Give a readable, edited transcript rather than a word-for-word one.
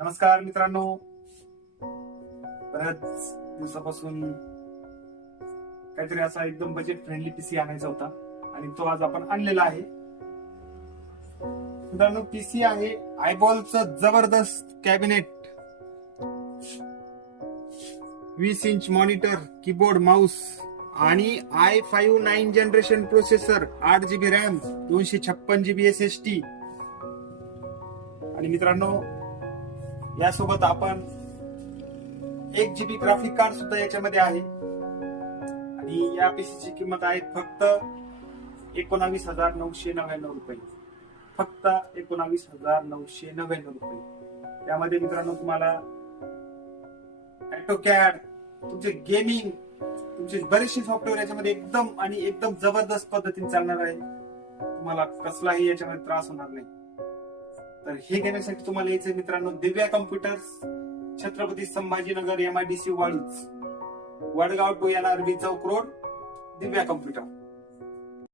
नमस्कार मित्रांनो, बऱ्याच दिवसापासून काहीतरी असा एकदम बजेट फ्रेंडली पीसी आणायचा होता आणि तो आज आपण आणलेला आहे. मित्रांनो, पीसी आहे आयबॉलचं जबरदस्त cabinet, 20 inch monitor, keyboard, Mouse आणि i5 9 generation processor, 8GB RAM, 256GB SSD. आणि मित्रांनो, यासोबत आपण 1GB ग्राफिक कार्ड सुद्धा याच्यामध्ये आहे. आणि या पीसीची किंमत आहे फक्त 19,999 रुपये. फक्त 19,999 रुपये. त्यामध्ये मित्रांनो तुम्हाला ऑटोकॅड, तुमचे गेमिंग, तुमचे बरेचसे सॉफ्टवेअर याच्यामध्ये एकदम जबरदस्त पद्धतीने चालणार आहे. तुम्हाला कसलाही याच्यामध्ये त्रास होणार नाही. तर हे घेण्यासाठी तुम्हाला यायचं मित्रांनो Divya computers, Chhatrapati Sambhajinagar, MIDC Waluj, Vadgaon 2 NRB चौक रोड, दिव्या कम्प्युटर.